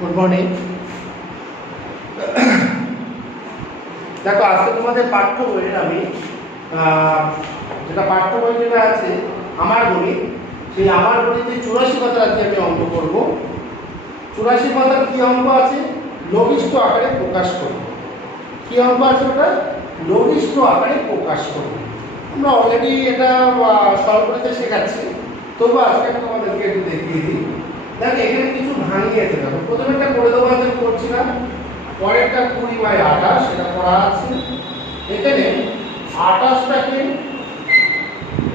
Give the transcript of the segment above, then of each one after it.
Good morning. দেখো আজকে তোমাদের পাঠ্য বইয়ের আমি যেটা পাঠ্য বই যেটা আছে আমার গণিত, সেই আমার গণিতে 84 পাতার আজকে আমি অঙ্ক করব। 84 পাতার কি অঙ্ক আছে? লঘিষ্ঠ আকারে প্রকাশ করব। কি অঙ্ক আছে ওটা? লঘিষ্ঠ আকারে প্রকাশ করব। আমরা অলরেডি এটা সলভ করতে শেখাচ্ছি, তবু আজকে আমি তোমাদেরকে একটু দেখিয়ে দিই। দেখো এখানে কিছু ভাঙিয়েছে। দেখো প্রথমে একটা করে দেবো, আমি করছি না, পরেরটা 20/28 সেটা করা আছে। এখানে 28টাকে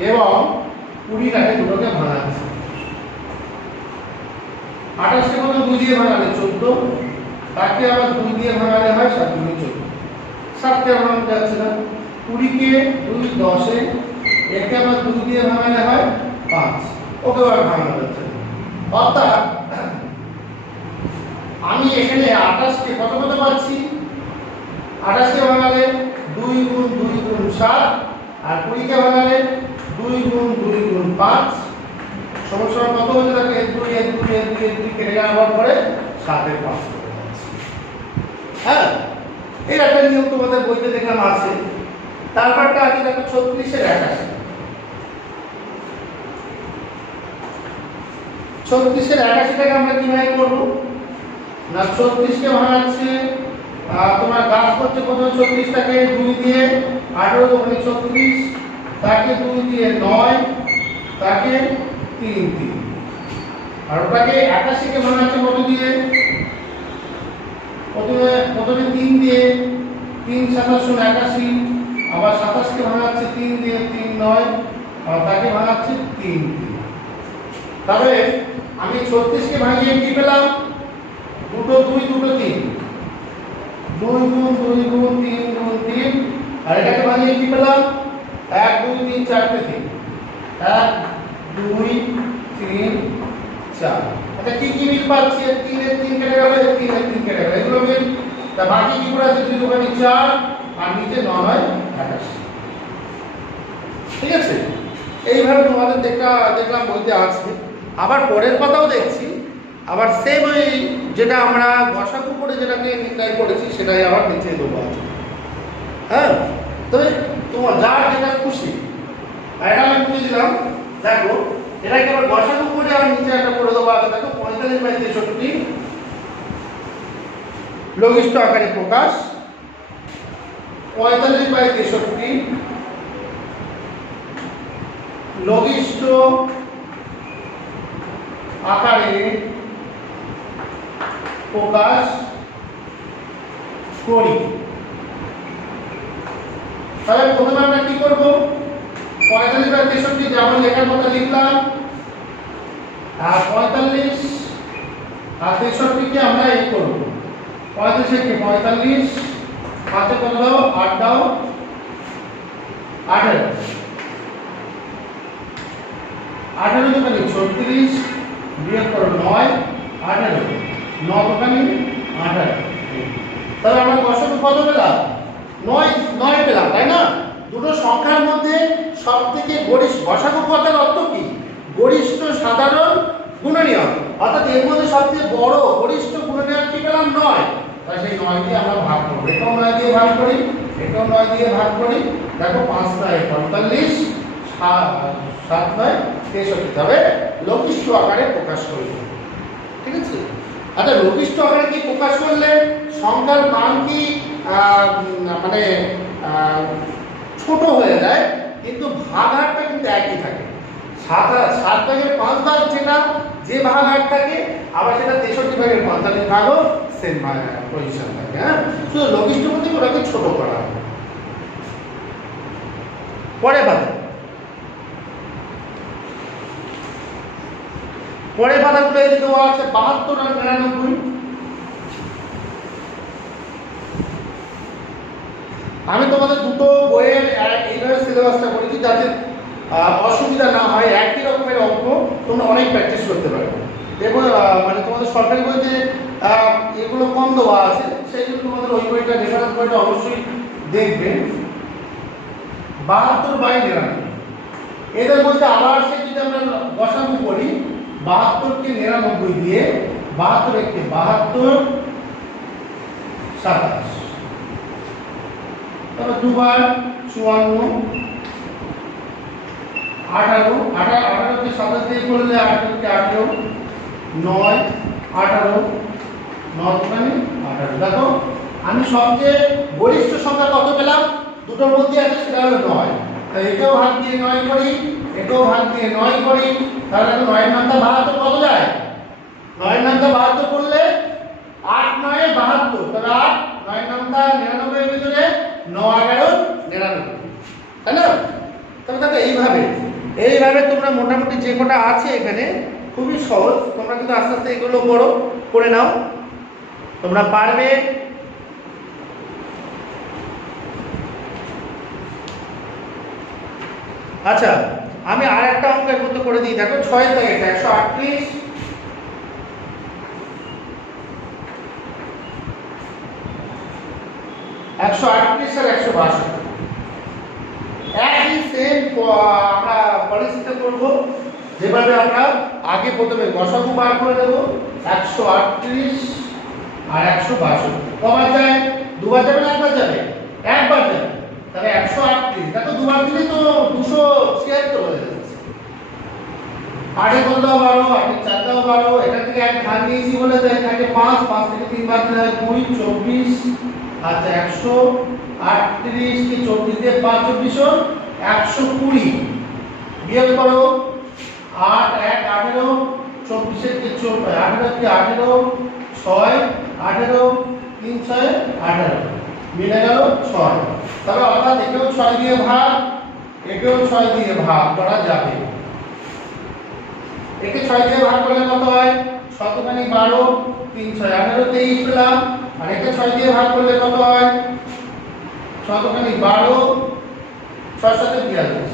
এবং 20টাকে দুটোকে ভাঙাচ্ছে। 28কে কোনো 2 দিয়ে ভাঙালে 14, তাকে আবার 2 দিয়ে ভাঙালে হয় 7 × 14। 7কে ভাঙানো যাচ্ছে না। 20কে 2 10-এ, একে আবার 2 দিয়ে ভাঙালে হয় 5, ওকে আবার ভাঙানো যাচ্ছে না। অর্থাৎ আমি এখানে 28কে কত পাচ্ছি? 28কে ভাঙালে 2 × 2 × 7, আর 20কে ভাঙালে 2 × 2 × 5 সমান কত হচ্ছে? দেখো এর 2 এর 2 এর 2 এর 2 কেটে যাওয়ার পরে 7-এর 5 হয়ে যাচ্ছে। হ্যাঁ, এই একটা নিয়ম তোমাদের বইতে দেখলাম আছে। তারপরটা আছে দেখো 36-এর 81। 36-এর 81টাকে আমরা কিভাবে করব না, 36কে ভাঙাচ্ছে তোমার গাছ করছে প্রথমে 36টাকে 2 দিয়ে 18 × 36, তাকে 2 দিয়ে 9, তাকে 3 দিয়ে, আর ওটাকে 81কে ভাঙাচ্ছে কত দিয়ে? প্রথমে 3 দিয়ে, 3 × 7 = 81, আবার 27কে ভাঙাচ্ছে 3 দিয়ে, 3 9, আর তাকে ভাঙাচ্ছে 3 দিয়ে। তবে আমি 36কে ভাঙিয়ে কি পেলাম? দুটো 2 দুটো 3, 2 × 2 × 3 × 3, আর এটাকে ভাঙিয়ে কি পেলাম? 1 2 3 4টে 3, 1 2 3 4। আচ্ছা কি কি মিল পাচ্ছি? 3 এর 3 কেটে গেল, 3 এর 3 কেটে গেল, এগুলো মিল। তা বাকি কি করে আছে? 2 × 4 আর নিচে 9 × 28। ঠিক আছে, এইভাবে তোমাদের দেখলাম বইতে আছে। আবার পরের কথাও দেখছি, আবার সেম ওই যেটা আমরা গসাগু করে যেটাকে নির্ণয় করেছি সেটাই আবার নিচে দেবো আছে। হ্যাঁ, তবে তোমার যার যেটা খুশি, আর এটা আমি বুঝে দিলাম। দেখো এটাকে আবার গসাগু করে আবার নিচে একটা করে দেবো আছে। দেখো 45/63 লঘিষ্ঠ আকারে প্রকাশ। 45/63 লঘিষ্ঠ আকারে প্রকাশ করি। তাহলে প্রথমে আমরা কি করব? 45/63 যেমন লেখার মতো লিখলাম, আর 45 আর 63কে আমরা এই করব। 45 কে 45, 5 কত দাও? 8 দাও, 18 18 দোকানে 36, বিয়োগ করো 9, 18 9 দোকানে 18। তাহলে আমরা গসাগু কত পেলাম? 9 পেলাম, তাই না? দুটো সংখ্যার মধ্যে সবথেকে গরিষ্ঠ গসাগু কথার অর্থ কি? গরিষ্ঠ সাধারণ গুণনীয়ক। অর্থাৎ এর মধ্যে সবচেয়ে বড় গরিষ্ঠ গুণনীয়ক কি পেলাম? 9। তাই সেই 9 দিয়ে আমরা ভাগ করব। এটাও 9 দিয়ে ভাগ করি, এটাও 9 দিয়ে ভাগ করি। দেখো 5 × 45, 7 × 63 তবে লঘিষ্ঠ আকারে প্রকাশ করি। ঠিক আছে? আচ্ছা, লঘিষ্ঠ আকারে কি প্রকাশ করলে সংখ্যার মান কি মানে ছোট হয়ে যায়, কিন্তু ভাগহারটা কিন্তু একই থাকে। 7/5 ভাগ যেটা যে ভাগহার থাকে, আবার সেটা 63/45 ভাগও সেম পজিশন থাকে। হ্যাঁ, শুধু লঘিষ্ঠ মধ্যে ওটাকে ছোট করা হয়। পরের পাতাগুলো এই দেওয়া আছে 72 আর 99। আমি তোমাদের দুটো বইয়ের এইভাবে সিলেবাসটা করেছি যাতে অসুবিধা না হয়। একই রকমের অঙ্ক তোমরা অনেক প্র্যাকটিস করতে পারবে। এবং মানে তোমাদের সরকারি বইতে এগুলো কম দেওয়া আছে, সেই জন্য তোমাদের ওই বইটা রেফারেন্স বইটা অবশ্যই দেখবে। 72/99 এদের মধ্যে আবার সে যদি আমরা গসাগু করি, 72কে 99 দিয়ে 72 একে 72, 27, তারপর দুবার 54, 18, 18 কে 27 দিয়ে করলে 18 কে 18, 9, 18, 9 মানে 18। দেখো আমি সবচেয়ে গরিষ্ঠ সংখ্যা কত পেলাম? দুটোর মধ্যে আছে, সেটা হলো 9। তাই এটাও ভাগ দিয়ে 9 করি, এটাও ভাগ দিয়ে 9 করি। তাহলে দেখো 9 এর নামটা 72 কত যায়? 9 এর নামটা 72 করলে 8 9 72, তাহলে 8 9 এর নামটা 99 এর ভিতরে 9 11 99, তাই না? তবে দেখো এইভাবে তোমরা মোটামুটি যে কটা আছে এখানে খুবই সহজ, তোমরা কিন্তু আস্তে আস্তে এগুলো করে নাও, তোমরা পারবে। আচ্ছা, আমি আর একটা অঙ্ক এর মধ্যে করে দিই। দেখো 6 এর দাগে 138, 138 আর 162 একই সেম আমরা পরিস্থিতি করব, যেভাবে আমরা আগে প্রথমে গসাগু বার করে দেব। 138 আর 162 কবার যায়? দুবার যাবে না একবার যাবে? একবার যাবে। তাহলে 138 দেখো দুবার দিলে তো 276 হয়ে যাচ্ছে। 8 এ কত দাও 12, 8 এ 4 দাও 12, এটা থেকে এক ভাগ নিয়েছি বলে তাই থাকে 5, 5 থেকে 3 বার দিলে হয় 2, 24। আচ্ছা 138 কে 24 দিয়ে 5 24 120 বিয়োগ করো। 8 1 18, 24 এর কে 18 কে 18, 6 18, 3 6 18 মিলে গেল 6। তবে অর্থাৎ একেও 6 দিয়ে ভাগ, একেও 6 দিয়ে ভাগ করা যাবে। একে 6 দিয়ে ভাগ করলে কত হয়? 7 12, 3 6 18 23 পেলাম। আর একে 6 দিয়ে ভাগ করলে কত হয়? 7 12, 6 7 42।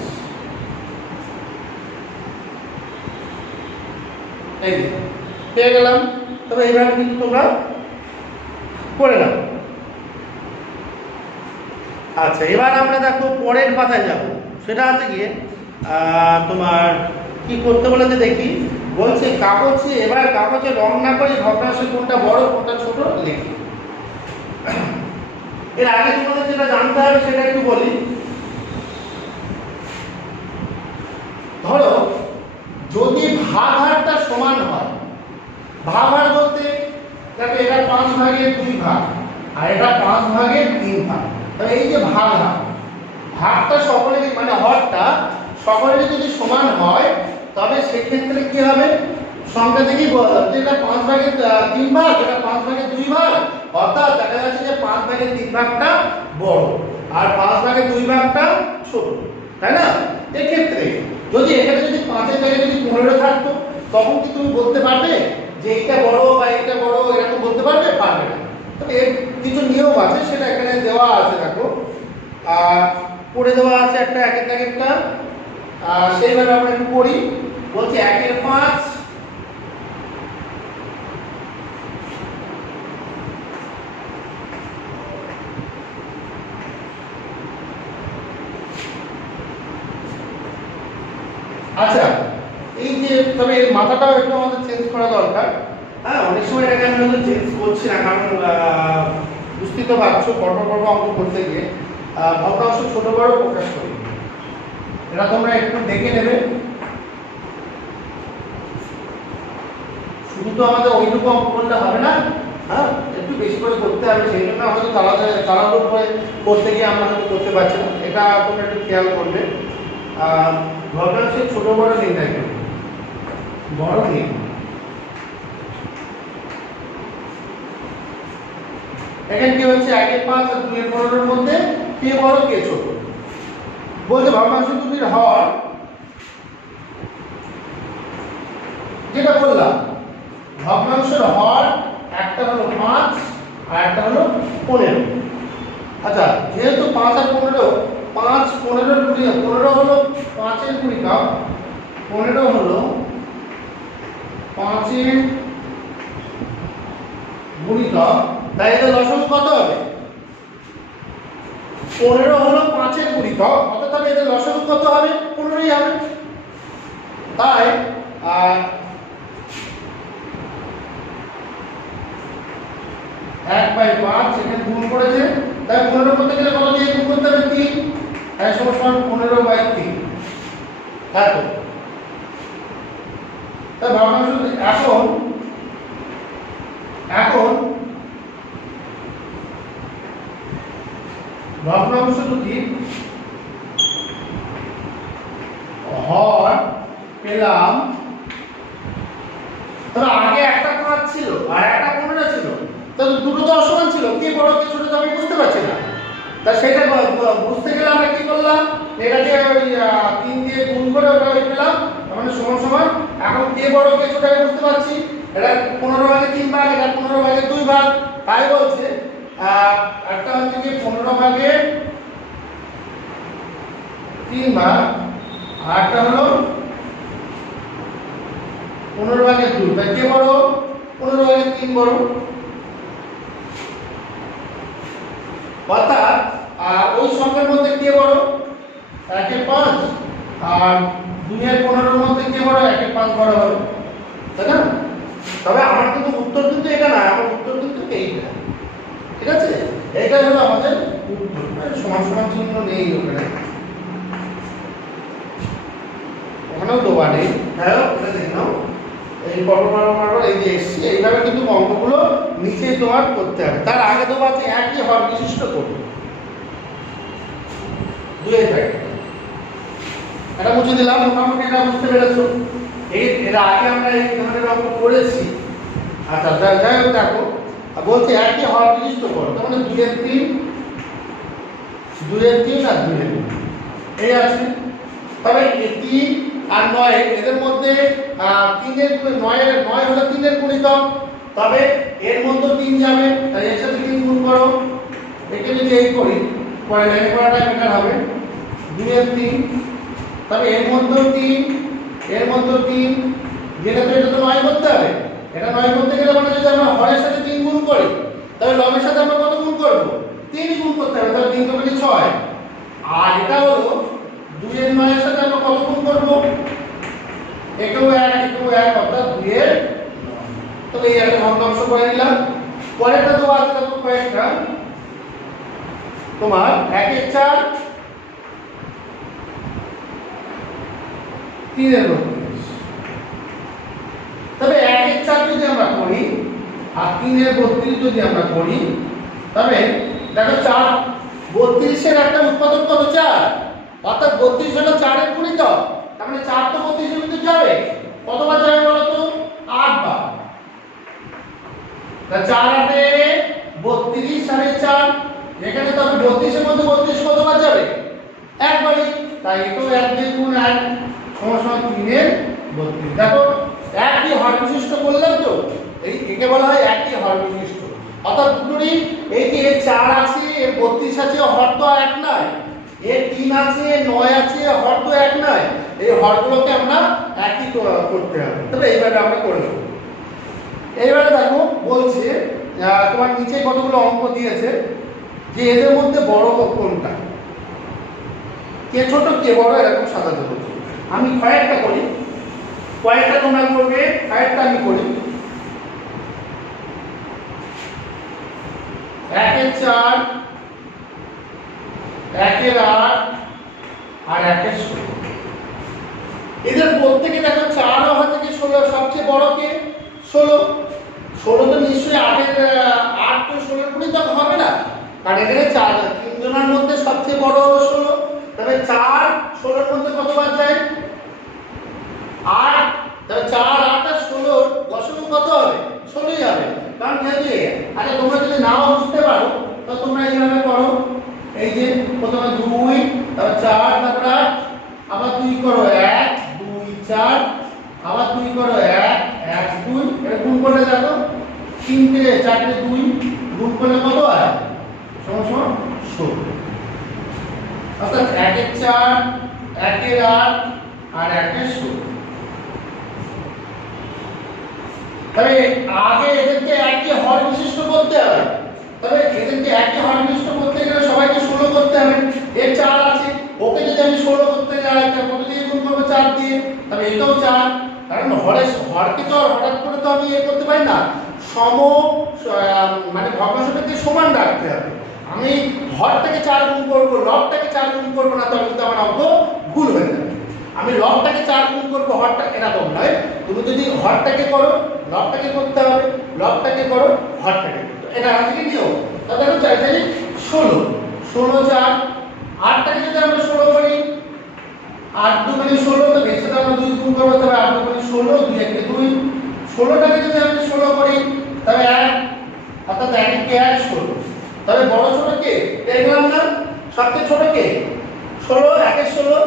এই পেয়ে গেলাম। তবে এইভাবে কিন্তু তোমরা করে নাও। আচ্ছা, এবার আমরা দেখো পরের পাতায় যাব। সেটা আছে গিয়ে তোমার কি করতে বলেছে দেখি। বলছে কাগজে, এবার কাগজে রং না করে ভগ্নাংশে কোনটা বড় কোনটা ছোট লিখি। এর আগে তোমাদের যেটা জানতে হবে সেটা একটু বলি। ধরো যদি ভাগহারটা সমান হয়, ভাগহার বলতে দেখো এটা 5 ভাগের 2 ভাগ আর এটা 5 ভাগের 3 ভাগ। তাহলে এই যে ভাগটা সকলেরই মানে হরটা সকলেরই যদি সমান হয়, তবে সেক্ষেত্রে কি হবে? সংখ্যা থেকেই বোঝা যাবে যে এটা 5 ভাগের 3 ভাগ, এটা 5 ভাগের 2 ভাগ। অর্থাৎ দেখা যাচ্ছে যে 5 ভাগের 3 ভাগটা বড় আর 5 ভাগের 2 ভাগটা ছোট, তাই না? এক্ষেত্রে যদি এখানে যদি 5 এর জায়গায় যদি 15 থাকতো, তখন কি তুমি বলতে পারবে যে এটা বড় বা এটা বড়, এরকম বলতে পারবে? পারবে না। তবে এর কিছু নিয়ম আছে, সেটা এখানে দেওয়া আছে। দেখো পড়ে দেওয়া আছে একটা একের দাগে একটা, সেইভাবে আমরা একটু করি। বলছে 1 এর 5, আচ্ছা এই যে তবে এর মাথাটাও একটু আমাদের চেঞ্জ করা দরকার। হ্যাঁ, অনেক সময় এটাকে আমি হয়তো চেঞ্জ করছি না, কারণ বুঝতেই তো পারছো বড় অঙ্ক করতে গিয়ে ভগ্নাংশ ছোট বড় প্রকাশ করি। এটা তোমরা একটু দেখে নেবে। শুধু তো আমাদের ওইটুকু অঙ্ক করলে হবে না, হ্যাঁ একটু বেশি করে করতে হবে। সেই জন্য আমাদের তাড়াহুড়ো করে করতে গিয়ে আমরা হয়তো করতে পারছি না। এটা তোমরা একটু খেয়াল করবে। ভগ্নাংশের ছোট বড় নির্ণয় করবে। বড় নিয়ে এখানে কি হচ্ছে 1 এর 5 আর 2 এর 15 এর মধ্যে কে বড় কে ছোট? বলতে ভগ্নাংশ দুটির হর, যেটা বললাম ভগ্নাংশের হর একটা হলো 5 আর একটা হলো 15। আচ্ছা, যেহেতু 5 আর 15, 5 15 এর গুণিতক, 15 হলো 5 এর গুণিতক, 15 হলো 5 এর গুণিতক, তাই এর লসাগু কত হবে? 15 হলো 5 এর গুণিতক, অর্থাৎ এর লসাগু কত হবে? 15ই হবে। তাই 1/5 এখানে গুণ করেছে, তাই 15 করতে গেলে কত দিয়ে গুণ করতে হবে 3, তাই সমান 15/3। তাই তো তাই ভগ্নাংশ এখন ভগ্নাংশ দুটি হর পেলাম, তবে আগে একটা কোণ ছিল আর একটা কোণটা ছিল, তাহলে দুটো তো অসমান ছিল, কে বড় কে ছোট তো আমি বুঝতে পারছি না। তা সেটা বুঝতে গেলে আমরা কি করলাম, এটাকে ওই 3 দিয়ে গুণ করে ওটা পেলাম, মানে সমান সমান। এখন কে বড় কে ছোট আমি বুঝতে পারছি, এটা 15/3 ভাগ, এটা 15/2 ভাগ, তাই বলছে একটা হচ্ছে কি 15/3 ভাগ, আর একটা হলো 15/2। তাই কে বড়? 15/3 বড়। অর্থাৎ ওই সংখ্যার মধ্যে কে বড়? 1/5, আর 2/15 মধ্যে কে বড়? 1/5 বড় হবে, তাই না? তবে আমার কিন্তু উত্তর কিন্তু এটা না, আমার উত্তর কিন্তু এইটা। ঠিক আছে, এইটাই হলো আমাদের উত্তর। সমান সমান চিহ্ন নেই ওখানে, ওখানেও দোয়া নেই। হ্যাঁ, ওটা দেখে নাও। এই পরপর এই যে এসছি, এইভাবে কিন্তু অঙ্কগুলো নিচে তোমার করতে হবে। তার আগে তো আছে একই হর বিশিষ্ট করবে 2 এর ফ্যাক্টর। এটা মুছে দিলাম, মোটামুটি এটা বুঝতে পেরেছো। এর আগে আমরা এই ধরনের অঙ্ক করেছি। আচ্ছা, যাই হোক, দেখো বলছে একই হর বিশিষ্ট করো, তার মানে 2 এর 3, 2 এর 3 আর 2 এর 2 এই আছে। তবে 3 আর 9 এদের মধ্যে 3 এর 9 হলো 3 এর গুণিতক, তবে এর মধ্যে 3 যাবে, তাই এর সাথে 3 গুণ করো। একে যদি এই করি, পরে লাইনে করাটা বেটার হবে। 2 এর 3, তবে এর মধ্যে 3, এর মধ্যে 3, যেটা তো এটা তো 9 করতে হবে। এটা 9 করতে গেলে মানে যদি আমরা হরের সাথে 3 গুণ করি, তবে লবের সাথে আমরা কত গুণ করব? 3 গুণ করতে হবে, তাহলে 3 × 6। আর এটা হলো 2 এর 9 এর সাথে আমরা কত গুণ করব? এটাও 1, অর্থাৎ 2 এর 9। তবে এই একটা ভগ্নাংশ করে নিলাম। পরেরটা তো আছে, দেখো কয়েকটা, তোমার 1 এর 4, 3 এর 32। তবে 1 এর 4 যদি আমরা করি আর 3 এর 32 যদি আমরা করি, তবে দেখো 4 32 এর একটা উৎপাদক কত? 4, অর্থাৎ 32 হলো 4 এর গুণিতক। তার মানে 4 তো 32 এর মধ্যে যাবে, কতবার যাবে বলো তো? 8 বার। তা 4 8 এ 32 আর 4, এখানে তবে 32 এর মধ্যে 32 কতবার যাবে? একবারই, তাই এটাও 1 দিয়ে গুণ 1 সমান 3 এর 32। দেখো একই হর বিশিষ্ট করলাম তো, একে বলা হয় একই হর বিশিষ্ট। অর্থাৎ দুটোরই এই যে এর 4 আছে, এর 32 আছে, হর তো এক নয়, এর 3 আছে, 9 আছে, হর তো এক নয়। এই হরগুলোকে আমরা একই করতে হবে। তবে এইভাবে আমরা করে নেব। এইবারে দেখো বলছে তোমার নিচে কতগুলো অঙ্ক দিয়েছে, যে এদের মধ্যে বড় কোনটা, কে ছোট কে বড়, এরকম সাজাতে বলছে। আমি কয়েকটা করি, কয়েকটা তোমরা করবে, কয়েকটা আমি করি। 1 এর 4, 1 এর 8 আর 1 এর 16। এদের প্রত্যেকে দেখো 4 ও হচ্ছে কি 16, সবচেয়ে বড় কে? 16। 16 তো নিশ্চয়ই 8 তো 16 এর গুণিতক হবে না, কারণ এখানে 3 জনের মধ্যে সবচেয়ে বড় হলো 16। তবে 4 16 এর মধ্যে কতবার যায়? 8। তাহলে 4 8 আর 16 দশমিক কত হবে? 16ই হবে। কারণ যেহেতু আচ্ছা, তোমরা যদি নাও বুঝতে পারো তো তোমরা এইভাবে করো। এই যে প্রথমে 2, তারপর 4, তারপর 8, আবার 2 করো 1 2 4, আবার 2 করো 1 1 2, এটা গুণ করে দেখো 3 থেকে 4 তে 2 গুণ করলে কত হয়? সমান 16। অর্থাৎ 1 এর 4, 1 এর 8 আর 1 এর 16। তবে আগে এদেরকে একই হর বিশিষ্ট করতে হবে। তবে এদেরকে একই হর বিশিষ্ট করতে গেলে সবাইকে 16 করতে হবে। এর 4 আছে, ওকে যদি আমি 16 করতে যাই তাহলে কত দিয়ে গুণ করব? 4 দিয়ে। তবে এটাও 4, কারণ হরকে তো আর হঠাৎ করে তো আমি করতে পারি না, মানে ভগ্নাংশটাকে সমান রাখতে হবে। আমি হরটাকে 4 গুণ করবো, লবটাকে 4 গুণ করবো না, তাহলে কিন্তু আমার অঙ্ক ভুল হয়ে যাবে। আমি লবটাকে 4 গুণ করবো, হরটা এরকম নয়। তুমি যদি হরটাকে করো লবটাকে করতে হবে, লবটাকে করো হরটাকে করতে হবে, এটা আছে কি নিয়ম। তাহলে 4 4 16, 16 4, 8টাকে যদি আমরা 16 করি, 8 2 মানে 16, তো নিচে আমরা 2 গুণ করবো, তবে 8 2 মানে 16, 2 1 2, 16টাকে যদি আমি 16 করি তবে 1, অর্থাৎ 1 কে 1 16। তবে বড় ছোট কে দেখলাম না, সবচেয়ে ছোট কে 16, 1 এর 16,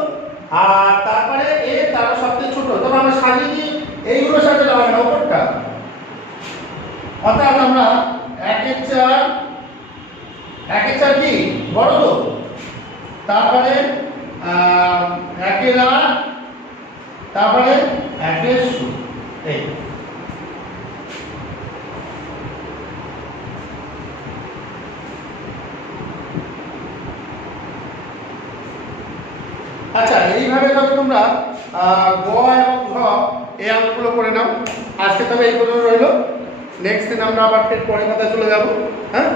আর তারপরে এ তার সবচেয়ে ছোট। তবে আমরা সাজিয়ে দিই, এইগুলো সাজাতে হবে না, উপরটা। অর্থাৎ আমরা 1 এর 4, 1 এর 4 কি বড়, তো তারপরে 1 এর 8, তারপরে 1 এর 16। এই আচ্ছা, এইভাবে তবে তোমরা গ এবং ঘ এই অঙ্কগুলো করে নাও। আজকে তবে এই পর্যন্ত রইল। নেক্সট দিন আমরা আবার পরের কথা চলে যাব। হ্যাঁ।